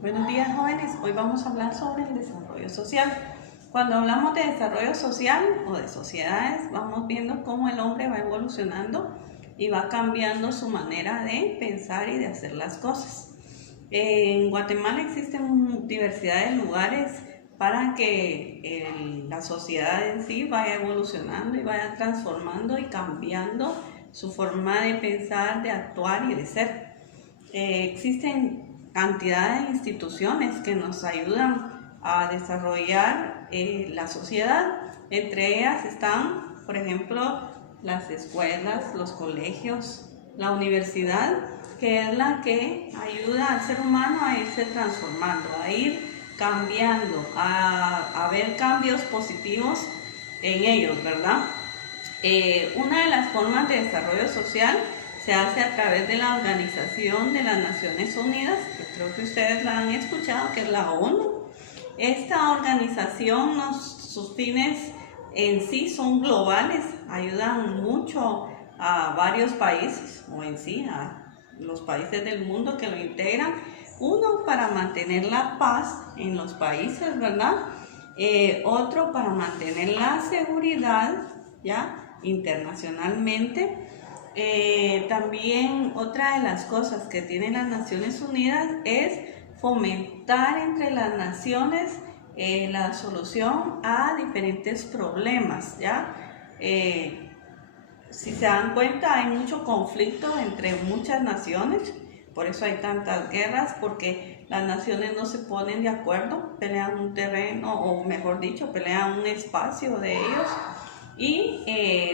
Buenos días, jóvenes. Hoy vamos a hablar sobre el desarrollo social. Cuando hablamos de desarrollo social o de sociedades, vamos viendo cómo el hombre va evolucionando y va cambiando su manera de pensar y de hacer las cosas. En Guatemala existen diversidad de lugares para que la sociedad en sí vaya evolucionando y vaya transformando y cambiando su forma de pensar, de actuar y de ser. Existen cantidad de instituciones que nos ayudan a desarrollar la sociedad. Entre ellas están, por ejemplo, las escuelas, los colegios, la universidad, que es la que ayuda al ser humano a irse transformando, a ir cambiando, a ver cambios positivos en ellos, ¿verdad? Una de las formas de desarrollo social se hace a través de la Organización de las Naciones Unidas, que creo que ustedes la han escuchado, que es la ONU. Esta organización, sus fines en sí son globales, ayudan mucho a varios países, o en sí a los países del mundo que lo integran. Uno, para mantener la paz en los países, ¿verdad? Otro, para mantener la seguridad, ¿ya? Internacionalmente. También otra de las cosas que tienen las Naciones Unidas es fomentar entre las naciones la solución a diferentes problemas, ¿ya? Si se dan cuenta, hay mucho conflicto entre muchas naciones, por eso hay tantas guerras, porque las naciones no se ponen de acuerdo, pelean un terreno, o mejor dicho, pelean un espacio de ellos, y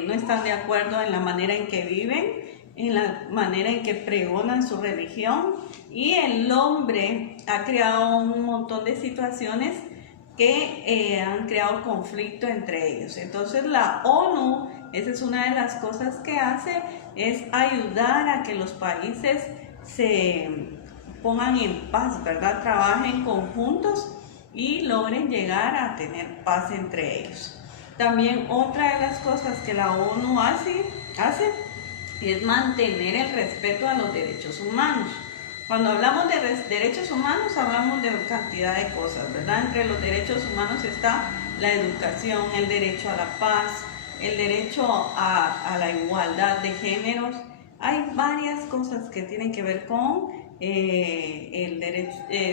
no están de acuerdo en la manera en que viven, en la manera en que pregonan su religión, y el hombre ha creado un montón de situaciones que han creado conflicto entre ellos. Entonces la ONU, esa es una de las cosas que hace, es ayudar a que los países se pongan en paz, ¿verdad? Trabajen conjuntos y logren llegar a tener paz entre ellos. También otra de las cosas que la ONU hace es mantener el respeto a los derechos humanos. Cuando hablamos de derechos humanos, hablamos de cantidad de cosas, ¿verdad? Entre los derechos humanos está la educación, el derecho a la paz, el derecho a la igualdad de géneros. Hay varias cosas que tienen que ver con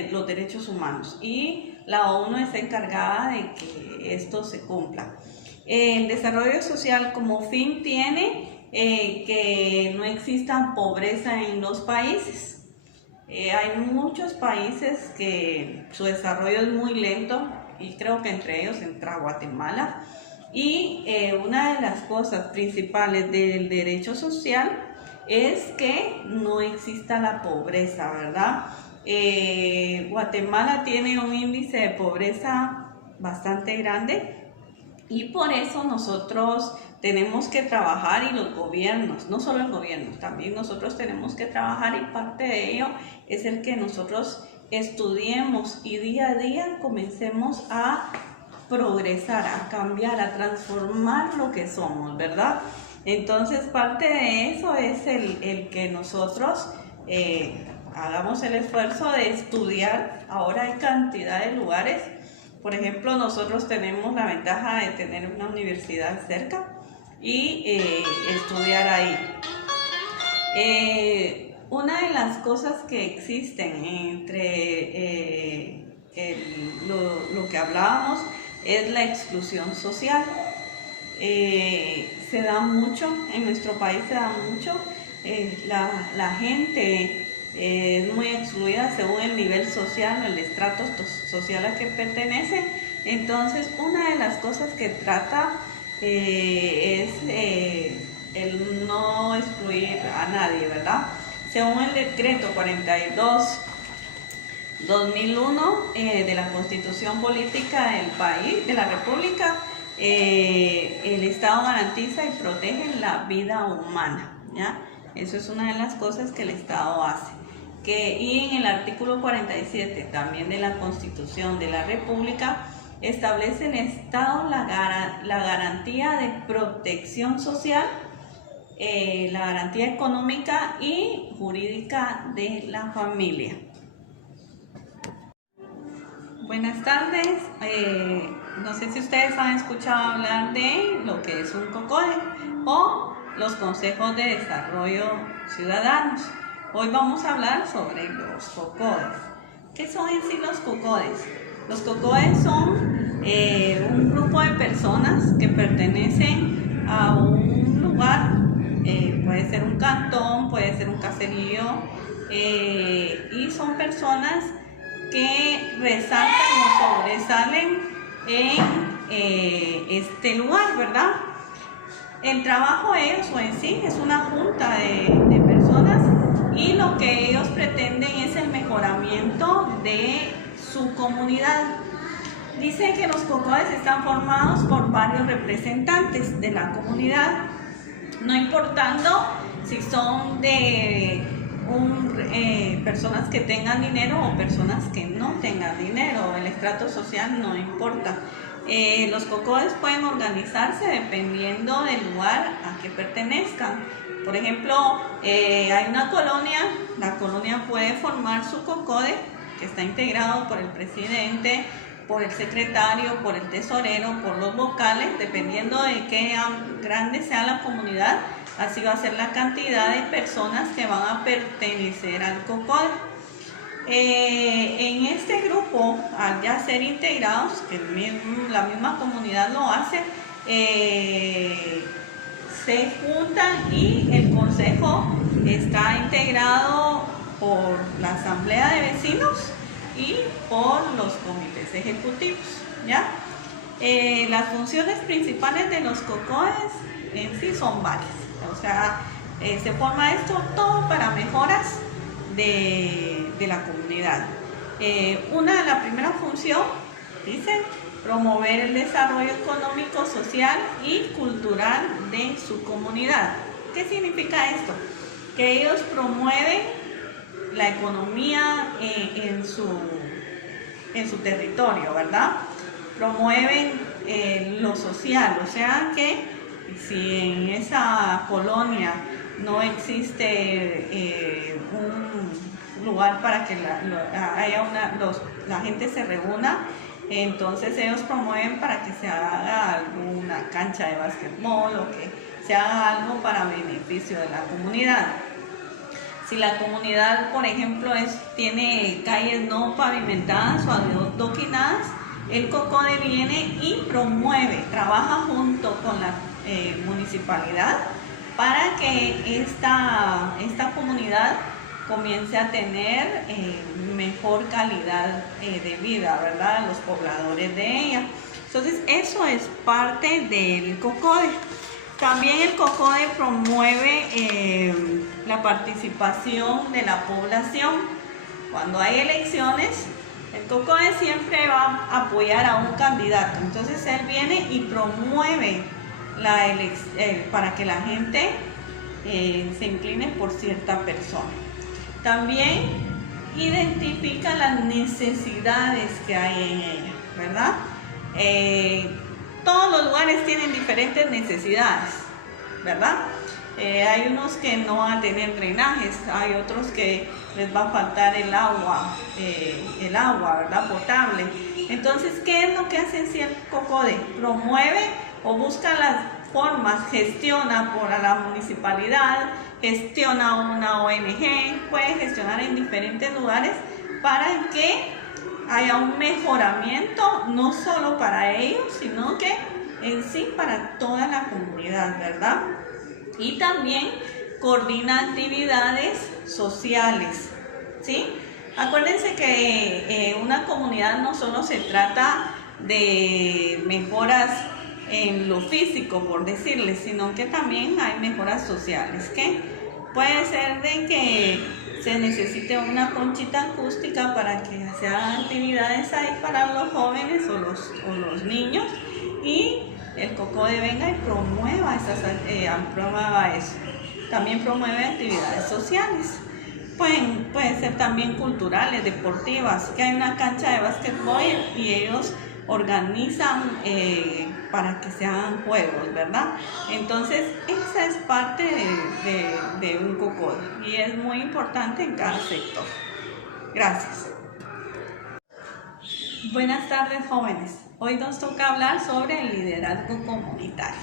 los derechos humanos, y la ONU está encargada de que esto se cumpla. El desarrollo social como fin tiene que no exista pobreza en los países. Hay muchos países que su desarrollo es muy lento, y creo que entre ellos entra Guatemala. Y una de las cosas principales del derecho social es que no exista la pobreza, ¿verdad? Guatemala tiene un índice de pobreza bastante grande, y por eso nosotros tenemos que trabajar, y los gobiernos, no solo el gobierno, también nosotros tenemos que trabajar, y parte de ello es el que nosotros estudiemos y día a día comencemos a progresar, a cambiar, a transformar lo que somos, ¿verdad? Entonces parte de eso es el que nosotros hagamos el esfuerzo de estudiar. Ahora hay cantidad de lugares. Por ejemplo, nosotros tenemos la ventaja de tener una universidad cerca y estudiar ahí. Una de las cosas que existen entre lo que hablábamos es la exclusión social. Se da mucho, en nuestro país se da mucho, la gente es muy excluida según el nivel social, el estrato social al que pertenece. Entonces, una de las cosas que trata es el no excluir a nadie, ¿verdad? Según el decreto 42/2001 de la Constitución Política del país, de la República, el Estado garantiza y protege la vida humana, ¿ya? Eso es una de las cosas que el Estado hace. Y en el artículo 47 también de la Constitución de la República establece el Estado la garantía de protección social, la garantía económica y jurídica de la familia. Buenas tardes. No sé si ustedes han escuchado hablar de lo que es un COCODE o los consejos de desarrollo ciudadanos. Hoy vamos a hablar sobre los COCODES. ¿Qué son en sí los COCODES? Los COCODES son un grupo de personas que pertenecen a un lugar, puede ser un cantón, puede ser un caserío, y son personas que resaltan o sobresalen en este lugar, ¿verdad? El trabajo de ellos o en sí es una junta de personas y lo que ellos pretenden es el mejoramiento de su comunidad. Dice que los COCODES están formados por varios representantes de la comunidad, no importando si son de personas que tengan dinero o personas que no tengan dinero, el estrato social no importa. Los COCODES pueden organizarse dependiendo del lugar a que pertenezcan. Por ejemplo, hay una colonia, la colonia puede formar su COCODE, que está integrado por el presidente, por el secretario, por el tesorero, por los vocales, dependiendo de qué grande sea la comunidad, así va a ser la cantidad de personas que van a pertenecer al COCODE. En este grupo, al ya ser integrados, que la misma comunidad lo hace, se juntan y el consejo está integrado por la asamblea de vecinos y por los comités ejecutivos, ¿ya? Las funciones principales de los COCODES en sí son varias, o sea, se forma esto todo para mejoras de la comunidad. La primera función, dice, promover el desarrollo económico, social y cultural de su comunidad. ¿Qué significa esto? Que ellos promueven la economía en su territorio, ¿verdad? Promueven lo social, o sea que si en esa colonia no existe un lugar para que la gente se reúna, entonces ellos promueven para que se haga alguna cancha de básquetbol o que se haga algo para beneficio de la comunidad. Si la comunidad, por ejemplo, tiene calles no pavimentadas o adoquinadas, el COCODE viene y promueve, trabaja junto con la municipalidad para que esta comunidad comience a tener mejor calidad de vida, ¿verdad? Los pobladores de ella. Entonces, eso es parte del COCODE. También el COCODE promueve la participación de la población. Cuando hay elecciones, el COCODE siempre va a apoyar a un candidato. Entonces él viene y promueve para que la gente se incline por cierta persona. También identifica las necesidades que hay en ella, ¿verdad? Todos los lugares tienen diferentes necesidades, ¿verdad? Hay unos que no van a tener drenajes, hay otros que les va a faltar el agua, ¿verdad? Potable. Entonces, ¿qué es lo que hace si el COCODE? Promueve o busca las formas, gestiona por la municipalidad, gestiona una ONG, puede gestionar en diferentes lugares para que haya un mejoramiento no solo para ellos, sino que en sí para toda la comunidad, ¿verdad? Y también coordina actividades sociales, ¿sí? Acuérdense que una comunidad no solo se trata de mejoras en lo físico, por decirles, sino que también hay mejoras sociales, que puede ser de que se necesite una conchita acústica para que se hagan actividades ahí para los jóvenes o los niños, y el COCODE venga y promueva eso. También promueve actividades sociales. Pueden ser también culturales, deportivas, que hay una cancha de básquetbol y ellos organizan para que se hagan juegos, ¿verdad? Entonces, esa es parte de un COCODE y es muy importante en cada sector. Gracias. Buenas tardes, jóvenes. Hoy nos toca hablar sobre el liderazgo comunitario.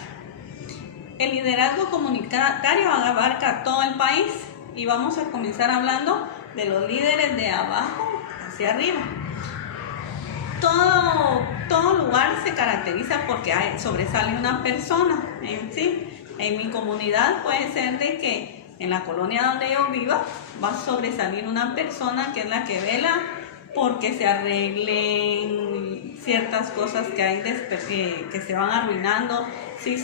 El liderazgo comunitario abarca todo el país y vamos a comenzar hablando de los líderes de abajo hacia arriba. Todo lugar se caracteriza porque sobresale una persona. En mi comunidad puede ser de que en la colonia donde yo viva va a sobresalir una persona que es la que vela porque se arreglen ciertas cosas que hay que se van arruinando. Si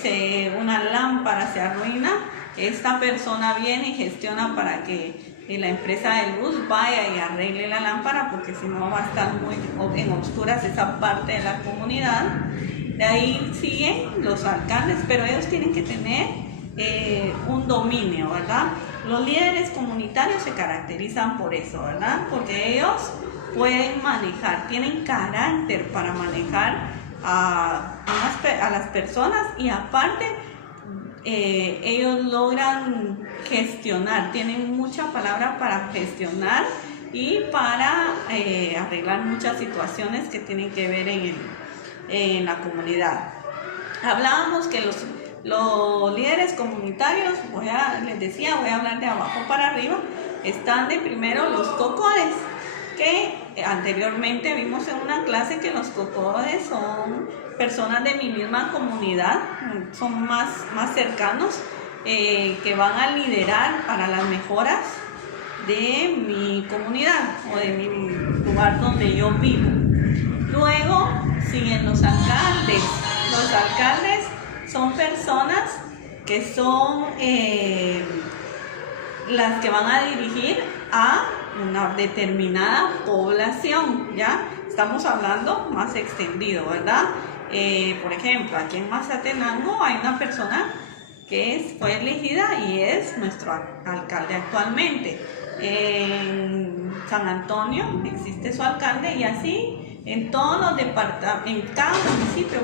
una lámpara se arruina, esta persona viene y gestiona para que la empresa de luz vaya y arregle la lámpara, porque si no va a estar muy en oscuras esa parte de la comunidad. De ahí siguen los alcaldes, pero ellos tienen que tener un dominio, ¿verdad? Los líderes comunitarios se caracterizan por eso, ¿verdad? Porque ellos pueden manejar, tienen carácter para manejar a las personas, y aparte ellos logran gestionar, tienen mucha palabra para gestionar y para arreglar muchas situaciones que tienen que ver en la comunidad. Hablábamos que los líderes comunitarios, voy a hablar de abajo para arriba. Están de primero los cocodes, que anteriormente vimos en una clase que los cocodes son personas de mi misma comunidad, son más cercanos, que van a liderar para las mejoras de mi comunidad o de mi lugar donde yo vivo. Luego siguen los alcaldes. Los alcaldes son personas que son las que van a dirigir a una determinada población, ¿ya? Estamos hablando más extendido, ¿verdad? Por ejemplo, aquí en Mazatenango hay una persona que fue elegida y es nuestro alcalde actualmente. En San Antonio existe su alcalde, y así en todos los departamentos, en cada municipio,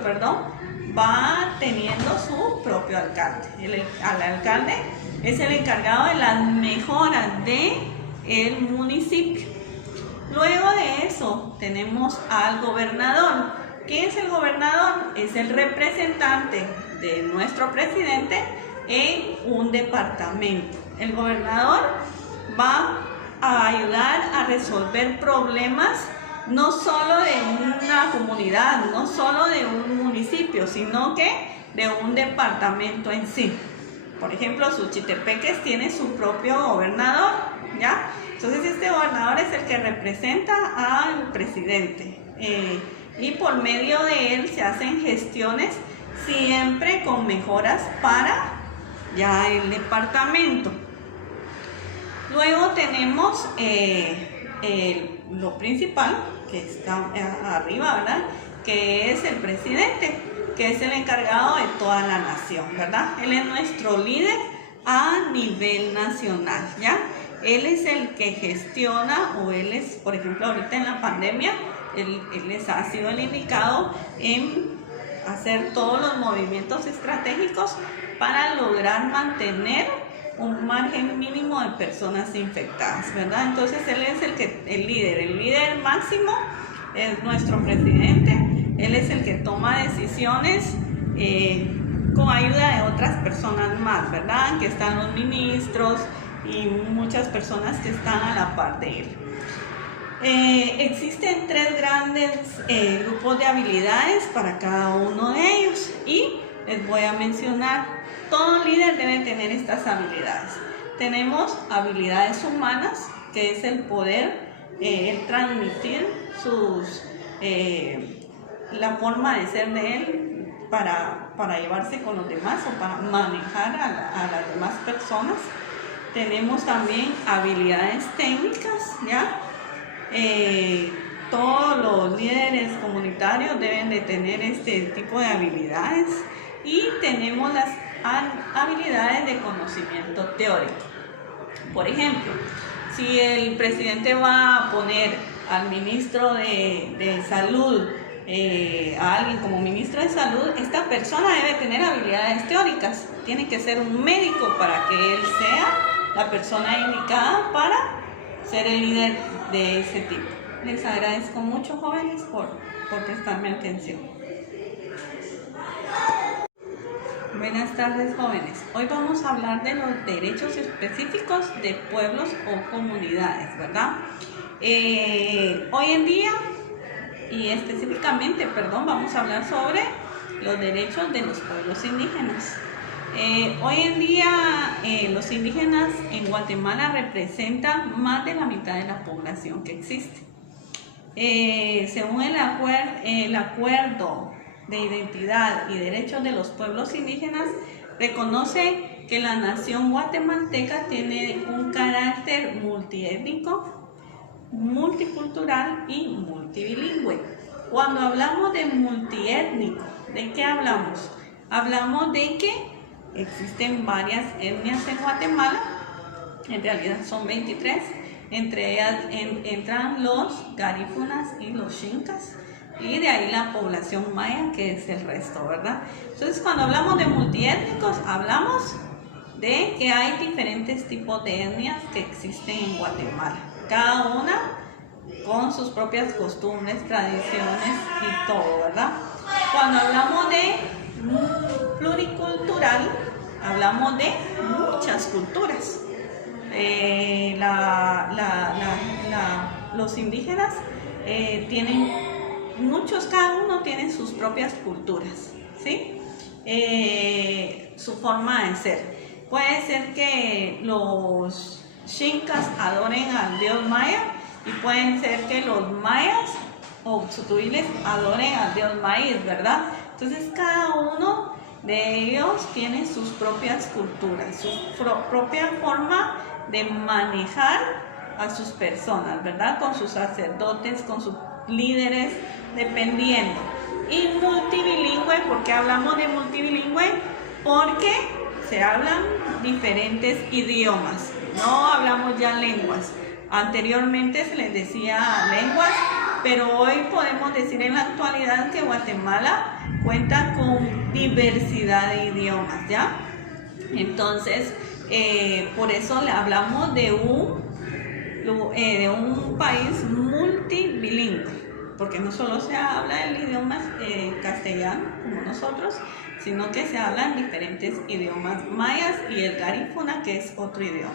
va teniendo su propio alcalde. El alcalde es el encargado de las mejoras del municipio. Luego de eso tenemos al gobernador. ¿Quién es el gobernador? Es el representante de nuestro presidente en un departamento. El gobernador va a ayudar a resolver problemas no solo de una comunidad, no solo de un municipio, sino que de un departamento en sí. Por ejemplo, Suchitepeques tiene su propio gobernador, ¿ya? Entonces este gobernador es el que representa al presidente, y por medio de él se hacen gestiones siempre con mejoras para ya el departamento. Luego tenemos lo principal, que está arriba, ¿verdad? Que es el presidente, que es el encargado de toda la nación, ¿verdad? Él es nuestro líder a nivel nacional, ¿ya? Él es el que gestiona, o él es, por ejemplo, ahorita en la pandemia, él ha sido el indicado en hacer todos los movimientos estratégicos para lograr mantener un margen mínimo de personas infectadas, ¿verdad? Entonces él es el líder máximo es nuestro presidente. Él es el que toma decisiones con ayuda de otras personas más, ¿verdad? Que están los ministros y muchas personas que están a la par de él. Existen 3 grandes grupos de habilidades para cada uno de ellos, y les voy a mencionar. Todo líder debe tener estas habilidades. Tenemos habilidades humanas, que es el poder, el transmitir la forma de ser de él para llevarse con los demás o para manejar a las demás personas. Tenemos también habilidades técnicas, ¿ya? Todos los líderes comunitarios deben de tener este tipo de habilidades. Y tenemos las habilidades de conocimiento teórico. Por ejemplo, si el presidente va a poner al ministro de salud, a alguien como ministro de salud, esta persona debe tener habilidades teóricas. Tiene que ser un médico para que él sea la persona indicada para ser el líder de ese tipo. Les agradezco mucho, jóvenes, por prestarme atención. Buenas tardes, jóvenes. Hoy vamos a hablar de los derechos específicos de pueblos o comunidades, ¿verdad? Hoy en día, y específicamente, vamos a hablar sobre los derechos de los pueblos indígenas. Hoy en día, los indígenas en Guatemala representan más de la mitad de la población que existe. Según el acuerdo de identidad y derechos de los pueblos indígenas, reconoce que la nación guatemalteca tiene un carácter multiétnico, multicultural y multibilingüe. Cuando hablamos de multiétnico, ¿de qué hablamos? Hablamos de que existen varias etnias en Guatemala, en realidad son 23, entre ellas entran los garífunas y los xincas, y de ahí la población maya, que es el resto, ¿verdad? Entonces, cuando hablamos de multiétnicos, hablamos de que hay diferentes tipos de etnias que existen en Guatemala, cada una con sus propias costumbres, tradiciones y todo, ¿verdad? Cuando hablamos de pluricultural, hablamos de muchas culturas. Los indígenas tienen cada uno tiene sus propias culturas, ¿sí? Su forma de ser. Puede ser que los xincas adoren al dios maya, y pueden ser que los mayas o tzutuiles adoren al dios maíz, ¿verdad? Entonces, cada uno de ellos tiene sus propias culturas, su propia forma de manejar a sus personas, ¿verdad? Con sus sacerdotes, con sus líderes, dependiendo. Y multibilingüe, ¿por qué hablamos de multibilingüe? Porque se hablan diferentes idiomas, no hablamos ya lenguas. Anteriormente se les decía lenguas, pero hoy podemos decir en la actualidad que Guatemala cuenta con diversidad de idiomas, ¿ya? Entonces, por eso le hablamos de un país multibilingüe, porque no solo se habla el idioma castellano como nosotros, sino que se hablan diferentes idiomas mayas y el garífuna, que es otro idioma.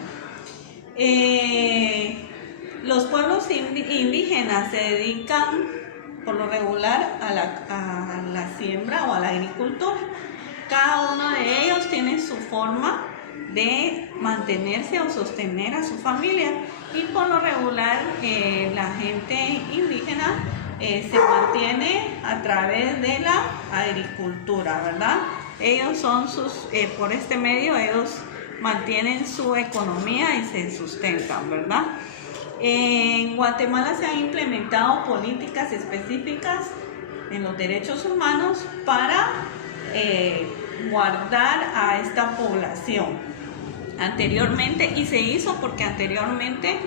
Los pueblos indígenas se dedican por lo regular a la siembra o a la agricultura. Cada uno de ellos tiene su forma de mantenerse o sostener a su familia, y por lo regular la gente indígena se mantiene a través de la agricultura, ¿verdad? Ellos son por este medio ellos mantienen su economía y se sustentan, ¿verdad? En Guatemala se han implementado políticas específicas en los derechos humanos para guardar a esta población. Anteriormente, y se hizo porque anteriormente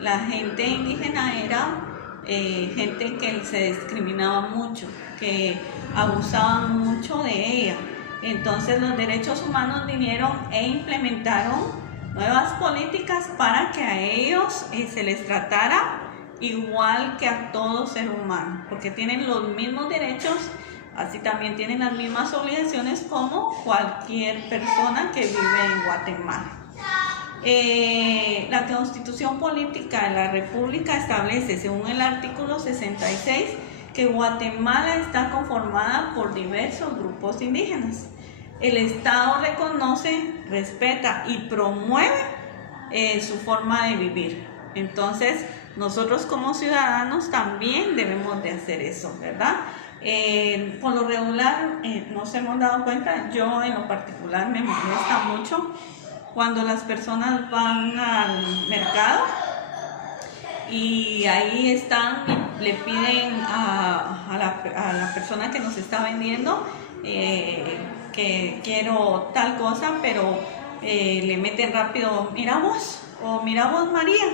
la gente indígena era gente que se discriminaba mucho, que abusaban mucho de ella. Entonces los derechos humanos vinieron e implementaron nuevas políticas para que a ellos se les tratara igual que a todo ser humano, porque tienen los mismos derechos, así también tienen las mismas obligaciones como cualquier persona que vive en Guatemala. La Constitución Política de la República establece, según el artículo 66, que Guatemala está conformada por diversos grupos indígenas. El Estado reconoce, respeta y promueve su forma de vivir. Entonces, nosotros como ciudadanos también debemos de hacer eso, ¿verdad? Por lo regular, nos hemos dado cuenta, yo en lo particular me molesta mucho cuando las personas van al mercado y ahí están, le piden a la persona que nos está vendiendo que quiero tal cosa, pero le meten rápido, mira vos, o mira vos María.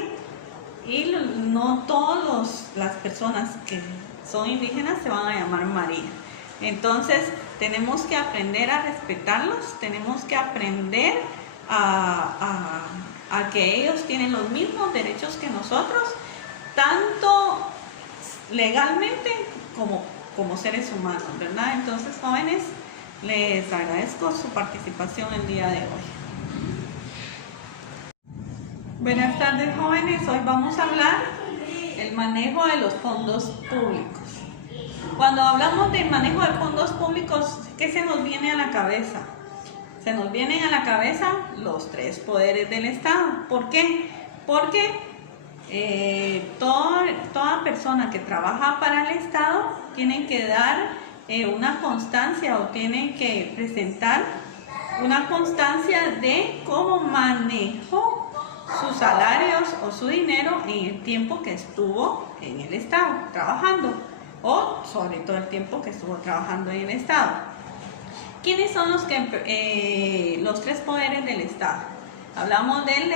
Y no todas las personas que son indígenas se van a llamar María. Entonces tenemos que aprender a respetarlos, tenemos que aprender a que ellos tienen los mismos derechos que nosotros, tanto legalmente como seres humanos, ¿verdad? Entonces, jóvenes, les agradezco su participación el día de hoy. Buenas tardes, jóvenes. Hoy vamos a hablar del manejo de los fondos públicos. Cuando hablamos de manejo de fondos públicos, ¿qué se nos viene a la cabeza? Se nos vienen a la cabeza los tres poderes del Estado. ¿Por qué? Porque toda persona que trabaja para el Estado tiene que dar una constancia o tiene que presentar una constancia de cómo manejó sus salarios o su dinero en el tiempo que estuvo en el Estado trabajando, o sobre todo el tiempo que estuvo trabajando en el Estado. ¿Quiénes son los tres poderes del Estado? Hablamos del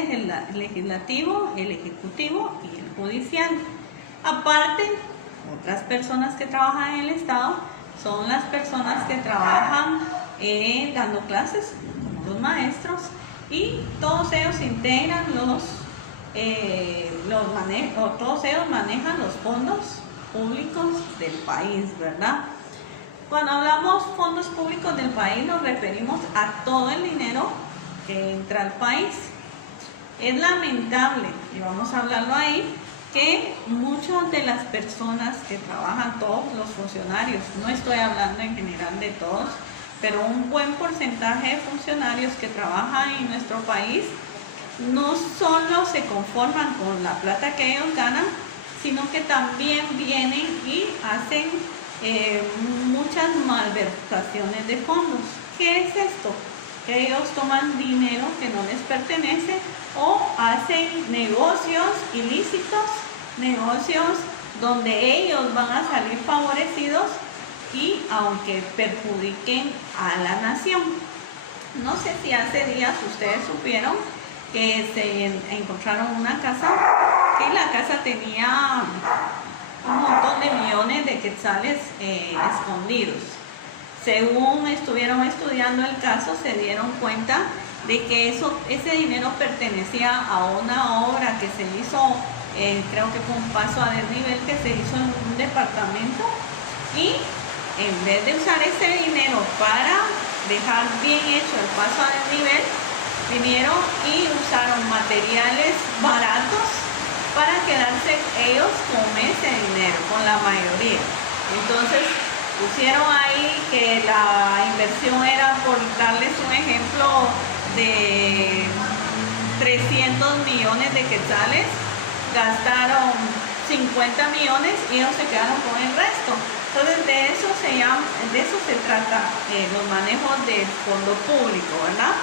legislativo, el ejecutivo y el judicial. Aparte, otras personas que trabajan en el Estado son las personas que trabajan dando clases, como los maestros, y todos ellos integran todos ellos manejan los fondos públicos del país, ¿verdad? Cuando hablamos fondos públicos del país nos referimos a todo el dinero que entra al país. Es lamentable, y vamos a hablarlo ahí, que muchas de las personas que trabajan, todos los funcionarios, no estoy hablando en general de todos, pero un buen porcentaje de funcionarios que trabajan en nuestro país no solo se conforman con la plata que ellos ganan, sino que también vienen y hacen muchas malversaciones de fondos. ¿Qué es esto? Que ellos toman dinero que no les pertenece o hacen negocios ilícitos, negocios donde ellos van a salir favorecidos y aunque perjudiquen a la nación. No sé si hace días ustedes supieron que se encontraron una casa, que la casa tenía un montón de millones de quetzales escondidos. Según estuvieron estudiando el caso, se dieron cuenta de que ese dinero pertenecía a una obra que se hizo, creo que fue un paso a desnivel que se hizo en un departamento, y en vez de usar ese dinero para dejar bien hecho el paso a desnivel, vinieron y usaron materiales baratos para quedarse ellos con ese dinero, con la mayoría. Entonces pusieron ahí que la inversión era, por darles un ejemplo, de 300 millones de quetzales, gastaron 50 millones y ellos se quedaron con el resto. Entonces de eso se trata los manejos del fondo público, ¿verdad?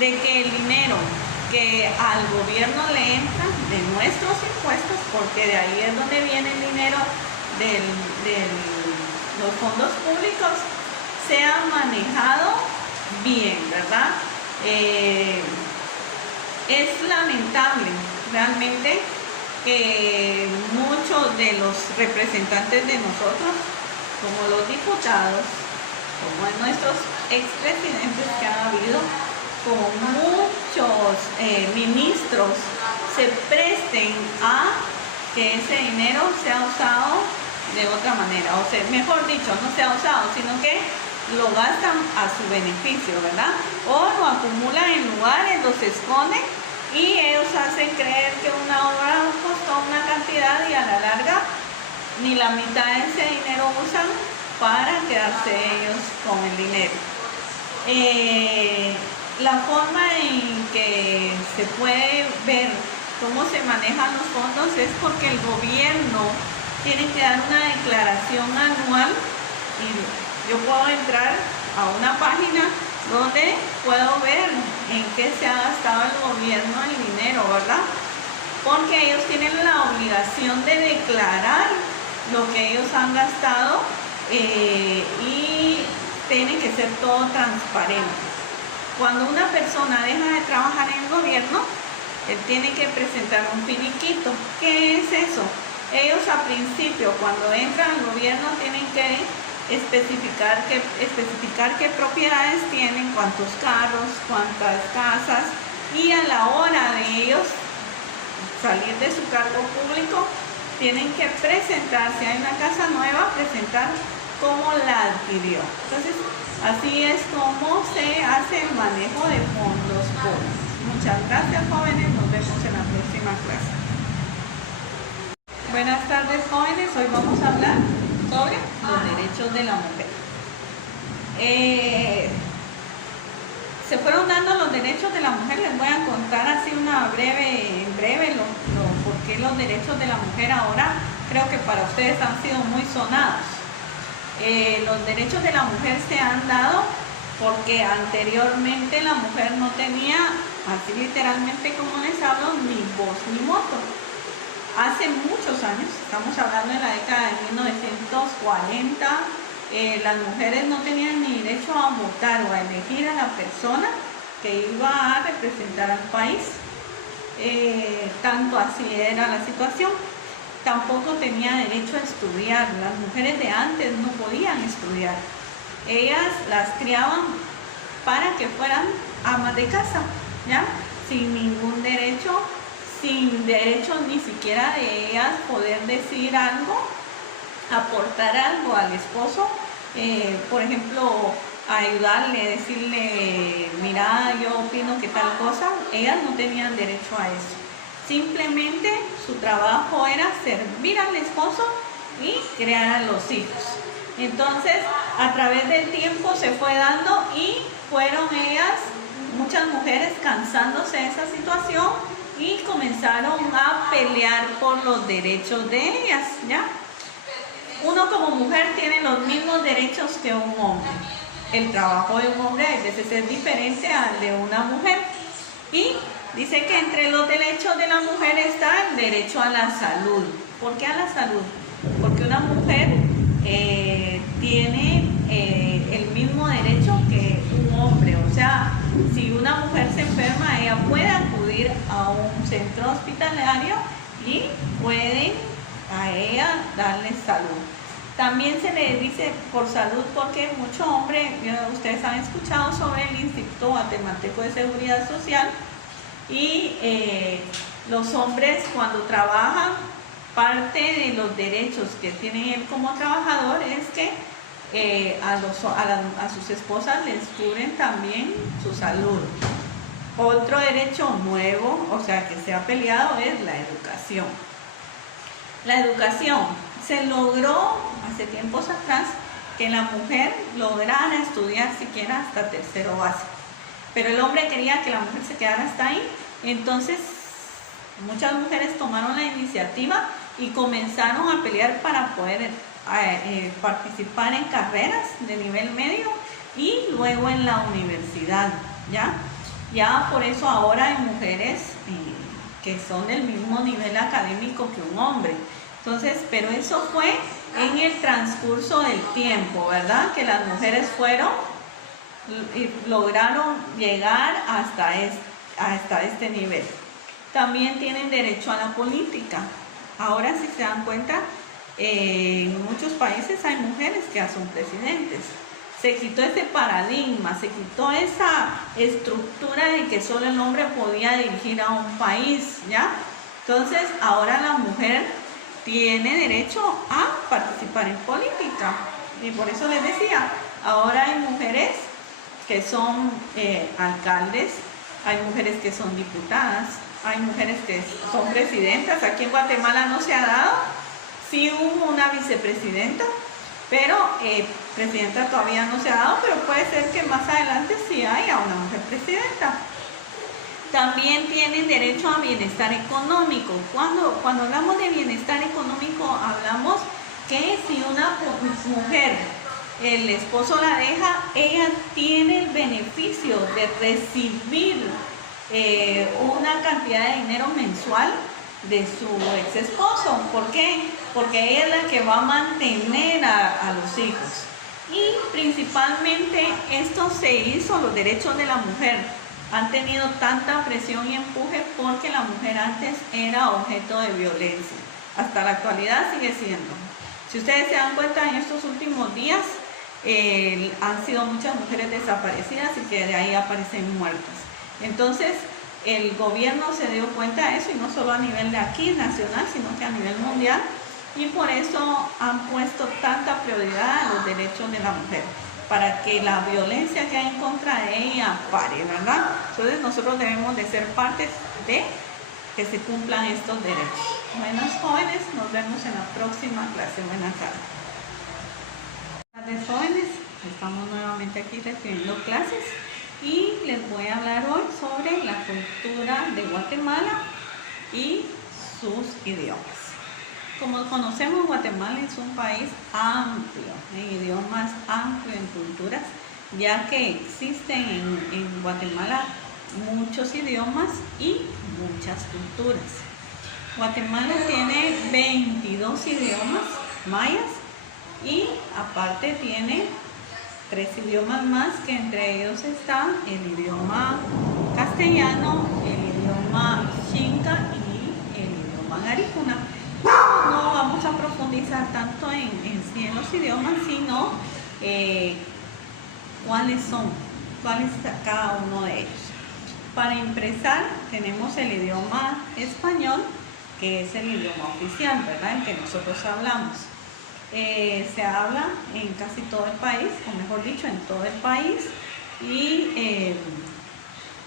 De que el dinero que al gobierno le entra de nuestros impuestos, porque de ahí es donde viene el dinero de los fondos públicos, sea manejado bien, ¿verdad? Es lamentable realmente que muchos de los representantes de nosotros, como los diputados, como nuestros expresidentes que han habido, como muchos ministros, se presten a que ese dinero sea usado de otra manera, o sea, mejor dicho, no sea usado, sino que lo gastan a su beneficio, ¿verdad? O lo acumulan en lugares, los esconden y ellos hacen creer que una obra costó una cantidad y a la larga ni la mitad de ese dinero usan para quedarse ellos con el dinero. La forma en que se puede ver cómo se manejan los fondos es porque el gobierno tiene que dar una declaración anual, y yo puedo entrar a una página donde puedo ver en qué se ha gastado el gobierno el dinero, ¿verdad? Porque ellos tienen la obligación de declarar lo que ellos han gastado y tiene que ser todo transparente. Cuando una persona deja de trabajar en el gobierno, él tiene que presentar un finiquito. ¿Qué es eso? Ellos a principio, cuando entran al gobierno, tienen que especificar qué propiedades tienen, cuántos carros, cuántas casas, y a la hora de ellos salir de su cargo público, tienen que presentar, si hay una casa nueva, presentar cómo la adquirió. Entonces, así es como se hace el manejo de fondos públicos. Muchas gracias, jóvenes. Nos vemos en la próxima clase. Buenas tardes, jóvenes. Hoy vamos a hablar sobre los derechos de la mujer. Se fueron dando los derechos de la mujer. Les voy a contar así una breve por qué los derechos de la mujer ahora creo que para ustedes han sido muy sonados. Los derechos de la mujer se han dado porque anteriormente la mujer no tenía, así literalmente como les hablo, ni voz ni voto. Hace muchos años, estamos hablando de la década de 1940, las mujeres no tenían ni derecho a votar o a elegir a la persona que iba a representar al país. Tanto así era la situación. Tampoco tenía derecho a estudiar. Las mujeres de antes no podían estudiar. Ellas las criaban para que fueran amas de casa, ¿ya? Sin ningún derecho, sin derecho ni siquiera de ellas poder decir algo, aportar algo al esposo, por ejemplo, ayudarle, decirle, mira, yo opino que tal cosa. Ellas no tenían derecho a eso. Simplemente su trabajo era servir al esposo y crear a los hijos. Entonces, a través del tiempo se fue dando y fueron ellas, muchas mujeres, cansándose de esa situación y comenzaron a pelear por los derechos de ellas, ¿ya? Uno como mujer tiene los mismos derechos que un hombre. El trabajo de un hombre a veces es diferente al de una mujer. Y dice que entre los derechos de la mujer está el derecho a la salud. ¿Por qué a la salud? Porque una mujer tiene el mismo derecho que un hombre. O sea, si una mujer se enferma, ella puede acudir a un centro hospitalario y pueden a ella darle salud. También se le dice por salud porque muchos hombres, ustedes han escuchado sobre el Instituto Guatemalteco de Seguridad Social, y los hombres cuando trabajan, parte de los derechos que tiene él como trabajador es que a sus esposas les cubren también su salud. Otro derecho nuevo, o sea que se ha peleado, es la educación. La educación se logró hace tiempos atrás que la mujer lograra estudiar siquiera hasta tercero básico, pero el hombre quería que la mujer se quedara hasta ahí. Entonces muchas mujeres tomaron la iniciativa y comenzaron a pelear para poder participar en carreras de nivel medio y luego en la universidad, ya por eso ahora hay mujeres que son del mismo nivel académico que un hombre. Entonces, pero eso fue en el transcurso del tiempo, ¿verdad? Que las mujeres fueron y lograron llegar hasta este nivel. También tienen derecho a la política. Ahora, si se dan cuenta, en muchos países hay mujeres que ya son presidentes. Se quitó ese paradigma, se quitó esa estructura de que solo el hombre podía dirigir a un país, ¿ya? Entonces, ahora la mujer tiene derecho a participar en política. Y por eso les decía, ahora hay mujeres que son alcaldes, hay mujeres que son diputadas, hay mujeres que son presidentas. Aquí en Guatemala no se ha dado, sí hubo una vicepresidenta, pero presidenta todavía no se ha dado, pero puede ser que más adelante sí haya una mujer presidenta. También tienen derecho a bienestar económico. Cuando hablamos de bienestar económico, hablamos que si una mujer, el esposo la deja, ella tiene el beneficio de recibir una cantidad de dinero mensual de su ex esposo. ¿Por qué? Porque ella es la que va a mantener a los hijos. Y principalmente esto se hizo, los derechos de la mujer han tenido tanta presión y empuje porque la mujer antes era objeto de violencia. Hasta la actualidad sigue siendo. Si ustedes se dan cuenta, en estos últimos días han sido muchas mujeres desaparecidas y que de ahí aparecen muertas. Entonces, El gobierno se dio cuenta de eso, y no solo a nivel de aquí, nacional, sino que a nivel mundial, y por eso han puesto tanta prioridad a los derechos de la mujer, para que la violencia que hay en contra de ella pare, ¿verdad? Entonces nosotros debemos de ser parte de que se cumplan estos derechos. Buenas jóvenes, nos vemos en la próxima clase. Buenas tardes. Buenas tardes jóvenes, estamos nuevamente aquí recibiendo clases y les voy a hablar hoy sobre la cultura de Guatemala y sus idiomas. Como conocemos, Guatemala es un país amplio en idiomas, amplio en culturas, ya que existen en Guatemala muchos idiomas y muchas culturas. Guatemala tiene 22 idiomas mayas y aparte tiene 3 idiomas más, que entre ellos están el idioma castellano, el idioma xinca y el idioma garífuna. No vamos a profundizar tanto en los idiomas, sino cuáles es cada uno de ellos. Para empezar, tenemos el idioma español, que es el idioma oficial, ¿verdad?, el que nosotros hablamos. Se habla en casi todo el país, o mejor dicho, en todo el país, y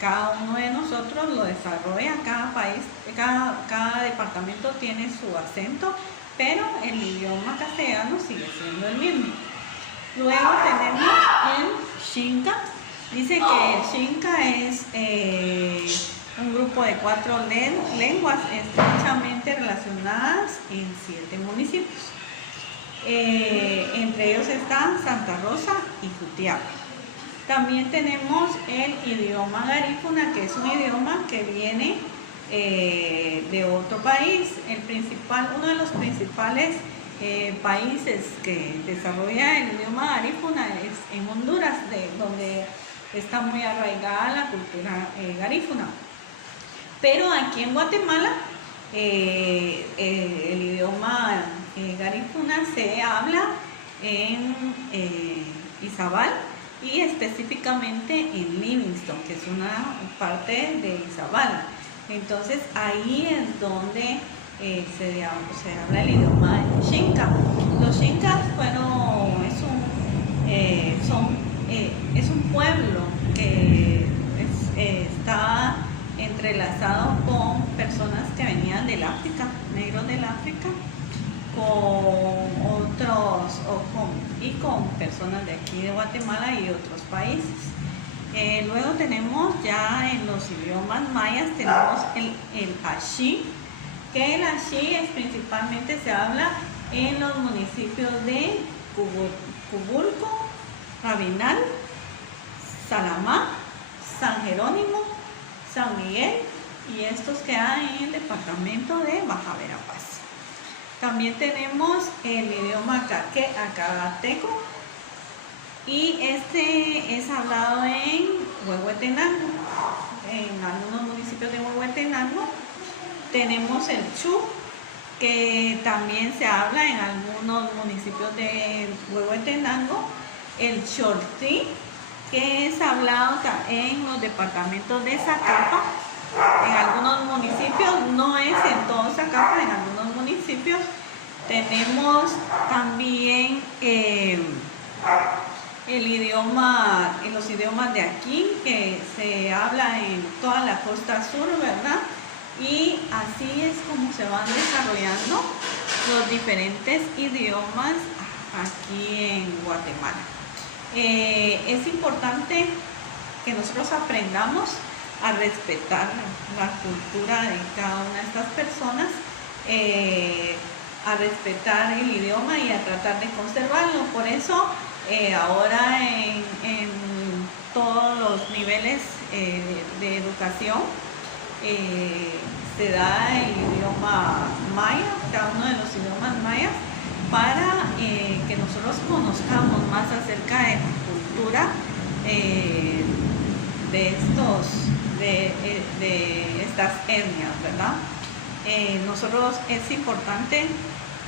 cada uno de nosotros lo desarrolla. Cada país, cada departamento tiene su acento, pero el idioma castellano sigue siendo el mismo. Luego tenemos el xinca. Dice que el xinca es un grupo de 4 lenguas estrechamente relacionadas en 7 municipios. Entre ellos están Santa Rosa y Jutiapa. También tenemos el idioma garífuna, que es un idioma que viene de otro país. Uno de los principales países que desarrolla el idioma garífuna es en Honduras, donde está muy arraigada la cultura garífuna. Pero aquí en Guatemala el idioma garífuna se habla en Izabal, y específicamente en Livingston, que es una parte de Izabal. Entonces ahí es donde se habla el idioma xinca. Los xincas es un pueblo que está entrelazado con personas que venían del África, negros del África, con personas de aquí de Guatemala y otros países. Luego tenemos ya en los idiomas mayas, tenemos el ashi, que el ashi principalmente se habla en los municipios de Cubulco, Rabinal, Salamá, San Jerónimo, San Miguel, y estos quedan en el departamento de Baja Verapaz. También tenemos el idioma acagateco, y este es hablado en Huehuetenango. En algunos municipios de Huehuetenango tenemos el chu, que también se habla en algunos municipios de Huehuetenango. El chortí, que es hablado en los departamentos de Zacapa. En algunos municipios, no es en todo Zacapa, en algunos municipios. Tenemos también los idiomas de aquí, que se habla en toda la costa sur, ¿verdad? Y así es como se van desarrollando los diferentes idiomas aquí en Guatemala. Es importante que nosotros aprendamos a respetar la cultura de cada una de estas personas, a respetar el idioma y a tratar de conservarlo. Por eso ahora en todos los niveles de educación se da el idioma maya, cada uno de los idiomas mayas, para que nosotros conozcamos más acerca de la cultura de estas etnias, ¿verdad? Nosotros es importante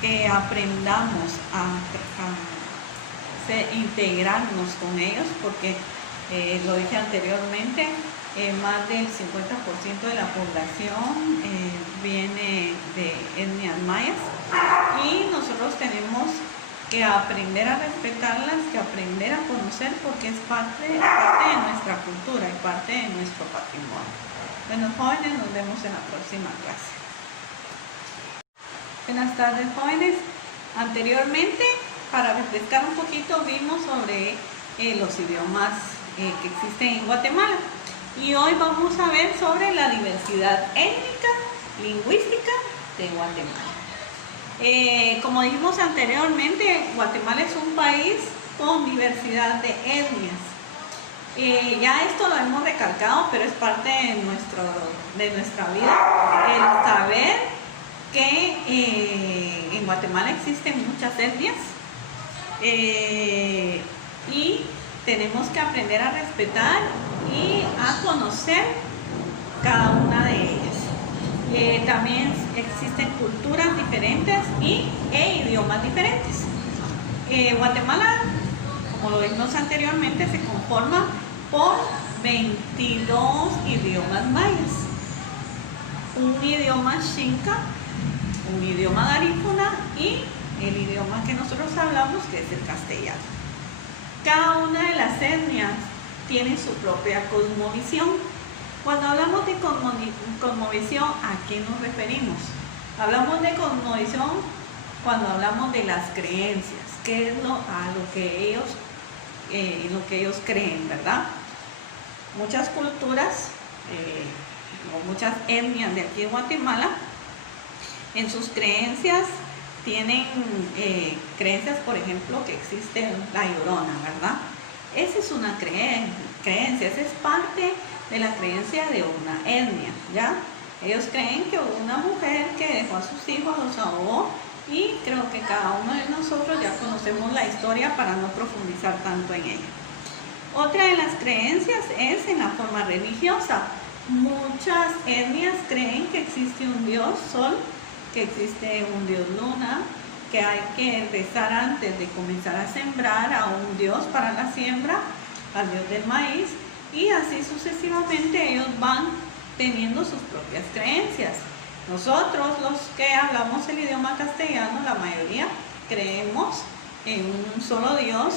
que aprendamos a integrarnos con ellos, porque lo dije anteriormente, más del 50% de la población viene de etnias mayas, y nosotros tenemos que aprender a respetarlas, que aprender a conocer, porque es parte de nuestra cultura y parte de nuestro patrimonio. Bueno, jóvenes, nos vemos en la próxima clase. Buenas tardes, jóvenes. Anteriormente, para refrescar un poquito, vimos sobre los idiomas que existen en Guatemala, y hoy vamos a ver sobre la diversidad étnica, lingüística de Guatemala. Como dijimos anteriormente, Guatemala es un país con diversidad de etnias. Ya esto lo hemos recalcado, pero es parte de nuestra vida, el saber que en Guatemala existen muchas etnias, y tenemos que aprender a respetar y a conocer cada una de ellas. También existen culturas diferentes e idiomas diferentes. Guatemala, como lo vimos anteriormente, se conforma por 22 idiomas mayas, un idioma xinca, un idioma garífuna y el idioma que nosotros hablamos, que es el castellano. Cada una de las etnias tiene su propia cosmovisión. Cuando hablamos de cosmovisión, ¿a qué nos referimos? Hablamos de cosmovisión cuando hablamos de las creencias, que es lo que ellos creen, ¿verdad? Muchas culturas o muchas etnias de aquí de Guatemala, en sus creencias tienen creencias, por ejemplo, que existe la Llorona, ¿verdad? Esa es una creencia, esa es parte de la creencia de una etnia, ¿ya? Ellos creen que una mujer que dejó a sus hijos los ahogó, y creo que cada uno de nosotros ya conocemos la historia para no profundizar tanto en ella. Otra de las creencias es en la forma religiosa. Muchas etnias creen que existe un dios sol, que existe un dios luna, que hay que rezar antes de comenzar a sembrar a un dios para la siembra, al dios del maíz, y así sucesivamente ellos van teniendo sus propias creencias. Nosotros, los que hablamos el idioma castellano, la mayoría creemos en un solo Dios,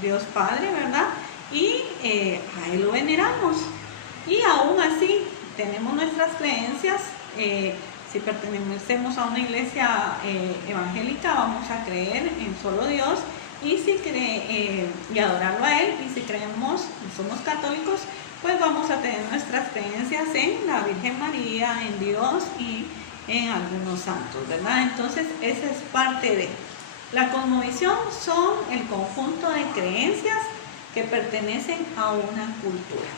Dios Padre, ¿verdad? Y a Él lo veneramos. Y aún así tenemos nuestras creencias. Si pertenecemos a una iglesia evangélica, vamos a creer en solo Dios y adorarlo a Él. Y si creemos y somos católicos, pues vamos a tener nuestras creencias en la Virgen María, en Dios y en algunos santos, ¿verdad? Entonces, esa es parte de la cosmovisión. Son el conjunto de creencias que pertenecen a una cultura.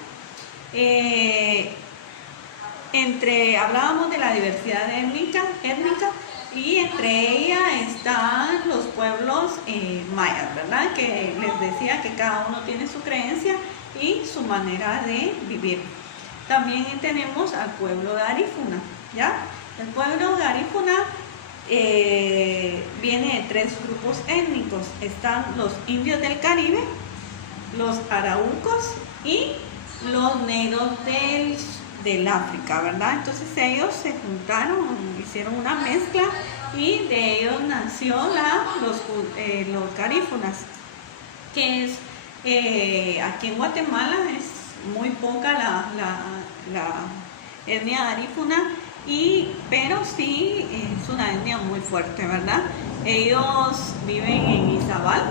Hablábamos de la diversidad étnica, y entre ellas están los pueblos mayas, ¿verdad? Que les decía que cada uno tiene su creencia y su manera de vivir. También tenemos al pueblo garífuna, ¿ya? El pueblo garífuna viene de 3 grupos étnicos. Están los indios del Caribe, los araucos y los negros del África, ¿verdad? Entonces ellos se juntaron, hicieron una mezcla, y de ellos nació los garífunas, que es aquí en Guatemala es muy poca la etnia garífuna, pero sí es una etnia muy fuerte, ¿verdad? Ellos viven en Izabal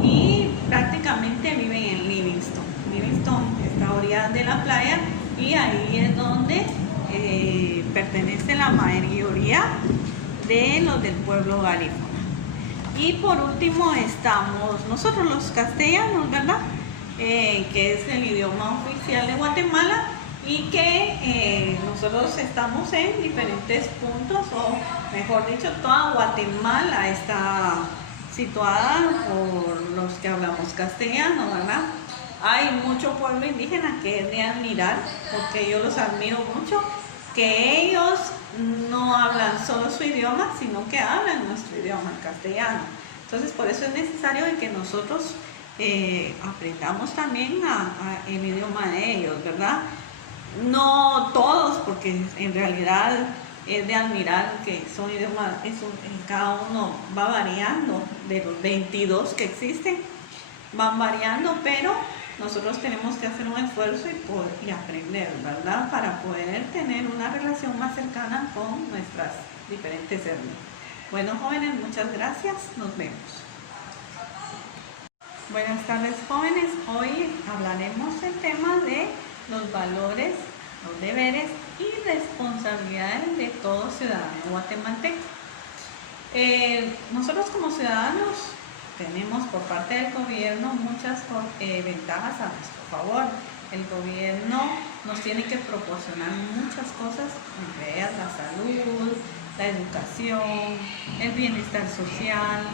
y prácticamente viven en Livingston. Livingston está a orillas de la playa, y ahí es donde pertenece la mayoría de los del pueblo garífuna. Y por último estamos nosotros, los castellanos, ¿verdad? Que es el idioma oficial de Guatemala, y que nosotros estamos en diferentes puntos, o mejor dicho, toda Guatemala está situada por los que hablamos castellano, ¿verdad? Hay mucho pueblo indígena que es de admirar, porque yo los admiro mucho, que ellos no hablan solo su idioma, sino que hablan nuestro idioma, el castellano. Entonces, por eso es necesario que nosotros aprendamos también el idioma de ellos, ¿verdad? No todos, porque en realidad es de admirar que son idiomas, cada uno va variando, de los 22 que existen, van variando, pero nosotros tenemos que hacer un esfuerzo y aprender, ¿verdad? Para poder tener una relación más cercana con nuestras diferentes etnias. Bueno, jóvenes, muchas gracias. Nos vemos. Buenas tardes, jóvenes. Hoy hablaremos del tema de los valores, los deberes y responsabilidades de todo ciudadano guatemalteco. Nosotros como ciudadanos tenemos por parte del gobierno muchas ventajas a nuestro favor. El gobierno nos tiene que proporcionar muchas cosas, entre ellas la salud, la educación, el bienestar social,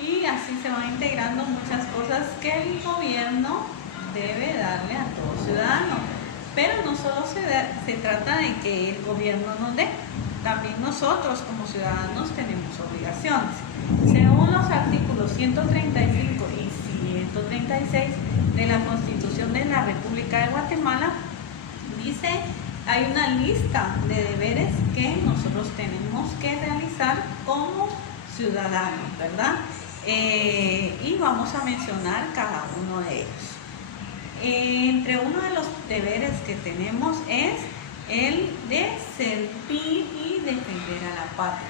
y así se van integrando muchas cosas que el gobierno debe darle a todo ciudadano. Pero no solo se trata de que el gobierno nos dé, también nosotros como ciudadanos tenemos obligaciones. Según los artículos 135 y 136 de la Constitución de la República de Guatemala, dice, hay una lista de deberes que nosotros tenemos que realizar como ciudadanos, ¿verdad? Y vamos a mencionar cada uno de ellos. Entre uno de los deberes que tenemos es el de servir y defender a la patria.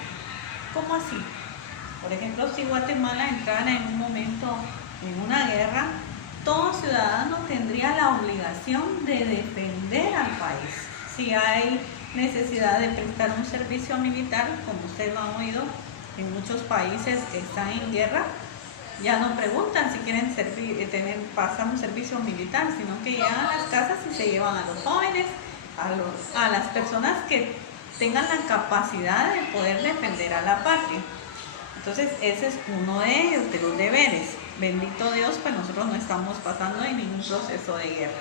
¿Cómo así? Por ejemplo, si Guatemala entrara en un momento en una guerra, todo ciudadano tendría la obligación de defender al país. Si hay necesidad de prestar un servicio militar, como ustedes lo han oído, en muchos países que están en guerra, ya no preguntan si quieren pasar un servicio militar, sino que llegan a las casas y se llevan a los jóvenes, a las personas que tengan la capacidad de poder defender a la patria. Entonces ese es uno de ellos, de los deberes. Bendito Dios, pues nosotros no estamos pasando en ningún proceso de guerra.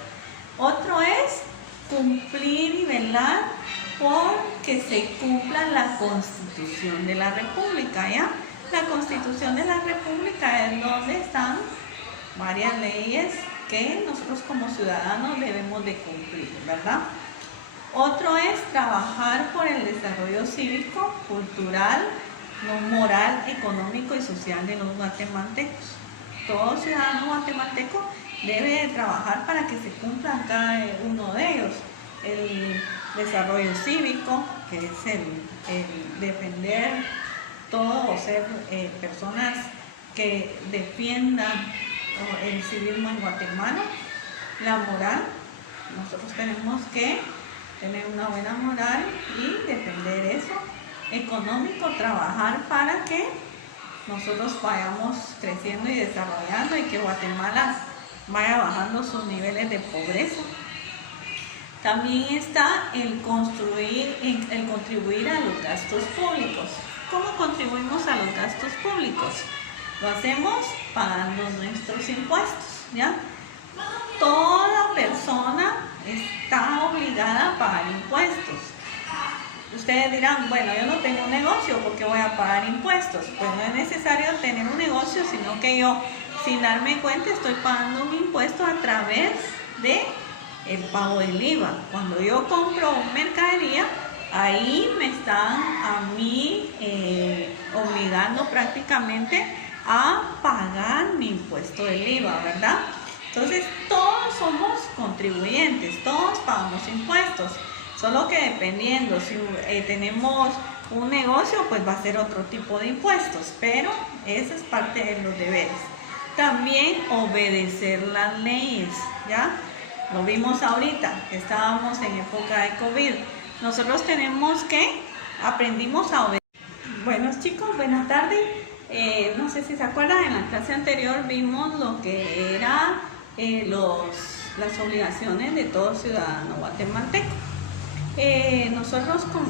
Otro es cumplir y velar por que se cumpla la Constitución de la República, ¿ya? La Constitución de la República es donde están varias leyes que nosotros como ciudadanos debemos de cumplir, ¿verdad? Otro es trabajar por el desarrollo cívico, cultural, moral, económico y social de los guatemaltecos. Todo ciudadano guatemalteco debe de trabajar para que se cumplan cada uno de ellos. El desarrollo cívico, que es el defender todo o ser personas que defiendan el civismo en Guatemala. La moral, nosotros tenemos que tener una buena moral y defender eso. Económico, trabajar para que nosotros vayamos creciendo y desarrollando y que Guatemala vaya bajando sus niveles de pobreza. También está el contribuir a los gastos públicos. ¿Cómo contribuimos a los gastos públicos? Lo hacemos pagando nuestros impuestos, ¿ya? Toda persona está obligada a pagar impuestos. Ustedes dirán, bueno, yo no tengo un negocio, ¿por qué voy a pagar impuestos? Pues no es necesario tener un negocio, sino que yo, sin darme cuenta, estoy pagando un impuesto a través de el pago del IVA. Cuando yo compro mercadería, ahí me están a mí obligando prácticamente a pagar mi impuesto del IVA, ¿verdad? Entonces, todos somos contribuyentes, todos pagamos impuestos. Solo que dependiendo, si tenemos un negocio, pues va a ser otro tipo de impuestos, pero esa es parte de los deberes. También obedecer las leyes, ¿ya? Lo vimos ahorita, estábamos en época de COVID. Nosotros aprendimos a obedecer. Buenos chicos, buenas tardes. No sé si se acuerdan, en la clase anterior vimos lo que era las obligaciones de todo ciudadano guatemalteco.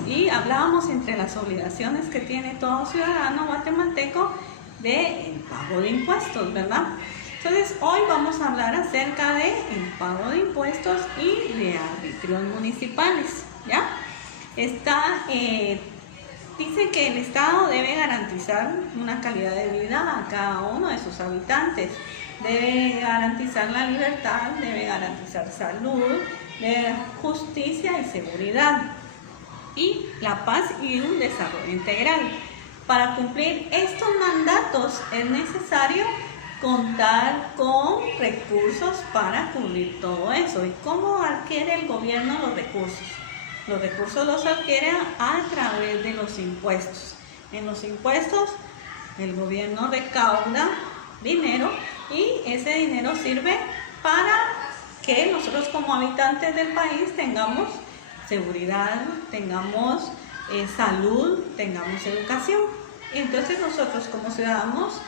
Y hablábamos entre las obligaciones que tiene todo ciudadano guatemalteco del pago de impuestos, ¿verdad? Entonces hoy vamos a hablar acerca del pago de impuestos y de arbitrios municipales, ¿ya? Dice que el Estado debe garantizar una calidad de vida a cada uno de sus habitantes debe garantizar la libertad, debe garantizar salud, debe dar justicia y seguridad, y la paz y un desarrollo integral. Para cumplir estos mandatos es necesario contar con recursos para cubrir todo eso. ¿Y cómo adquiere el gobierno los recursos? Los recursos los adquiere a través de los impuestos. En los impuestos el gobierno recauda dinero y ese dinero sirve para que nosotros como habitantes del país tengamos seguridad, tengamos salud, tengamos educación. Entonces nosotros como ciudadanos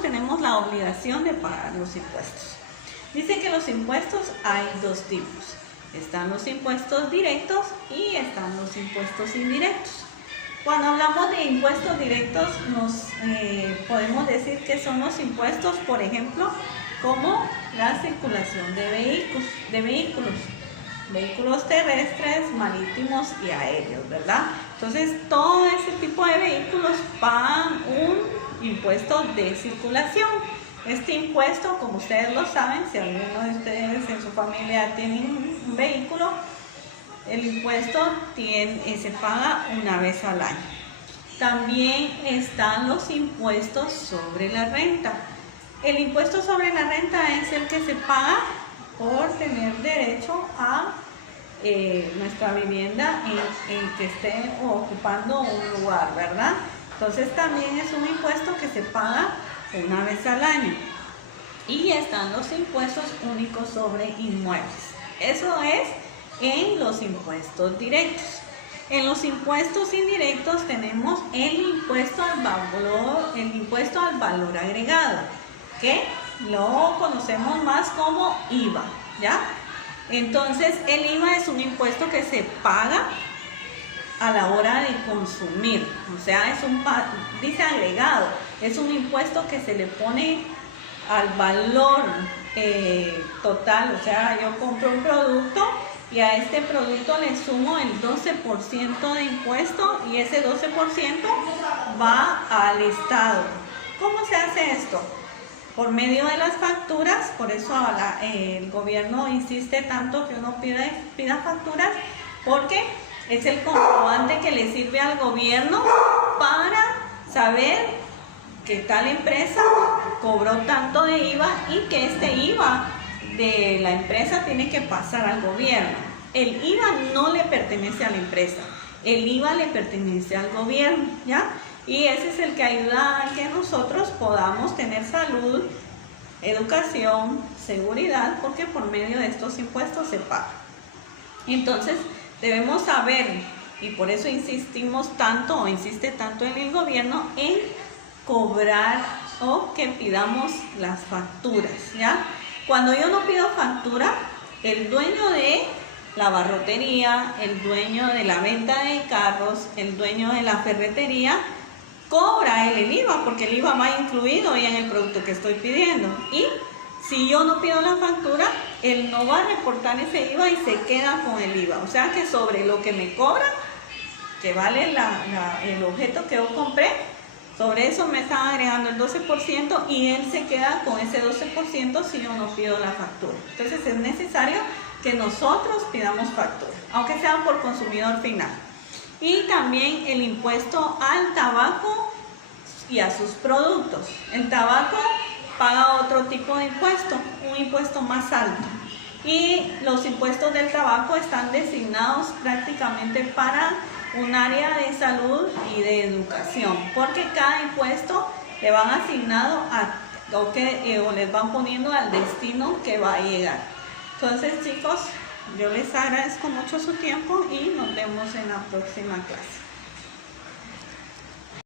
tenemos la obligación de pagar los impuestos. Dice que los impuestos hay dos tipos. Están los impuestos directos y están los impuestos indirectos. Cuando hablamos de impuestos directos, podemos decir que son los impuestos, por ejemplo, como la circulación de vehículos terrestres, marítimos y aéreos, ¿verdad? Entonces, todo ese tipo de vehículos pagan un impuesto de circulación. Este impuesto, como ustedes lo saben, si alguno de ustedes en su familia tiene un vehículo, el impuesto se paga una vez al año. También están los impuestos sobre la renta. El impuesto sobre la renta es el que se paga por tener derecho a nuestra vivienda en que esté ocupando un lugar, ¿verdad? Entonces también es un impuesto que se paga una vez al año. Y están los impuestos únicos sobre inmuebles. Eso es en los impuestos directos. En los impuestos indirectos tenemos el impuesto al valor agregado, que lo conocemos más como IVA, ¿ya? Entonces el IVA es un impuesto que se paga a la hora de consumir, o sea, dice agregado, es un impuesto que se le pone al valor total, o sea, yo compro un producto y a este producto le sumo el 12% de impuesto y ese 12% va al Estado. ¿Cómo se hace esto? Por medio de las facturas, por eso el gobierno insiste tanto que uno pida facturas, porque es el comprobante que le sirve al gobierno para saber que tal empresa cobró tanto de IVA y que este IVA de la empresa tiene que pasar al gobierno. El IVA no le pertenece a la empresa, el IVA le pertenece al gobierno, ¿ya? Y ese es el que ayuda a que nosotros podamos tener salud, educación, seguridad, porque por medio de estos impuestos se paga. Entonces debemos saber, y por eso insiste tanto en el gobierno en cobrar o que pidamos las facturas, ¿ya? Cuando yo no pido factura, el dueño de la barrotería, el dueño de la venta de carros, el dueño de la ferretería, cobra el IVA, porque el IVA va incluido ya en el producto que estoy pidiendo. Y si yo no pido la factura, él no va a reportar ese IVA y se queda con el IVA. O sea que sobre lo que me cobra, que vale el objeto que yo compré, sobre eso me están agregando el 12% y él se queda con ese 12% si yo no pido la factura. Entonces es necesario que nosotros pidamos factura, aunque sea por consumidor final. Y también el impuesto al tabaco y a sus productos. El tabaco paga otro tipo de impuesto, un impuesto más alto. Y los impuestos del tabaco están designados prácticamente para un área de salud y de educación, porque cada impuesto le van asignado o les van poniendo al destino que va a llegar. Entonces, chicos, yo les agradezco mucho su tiempo y nos vemos en la próxima clase.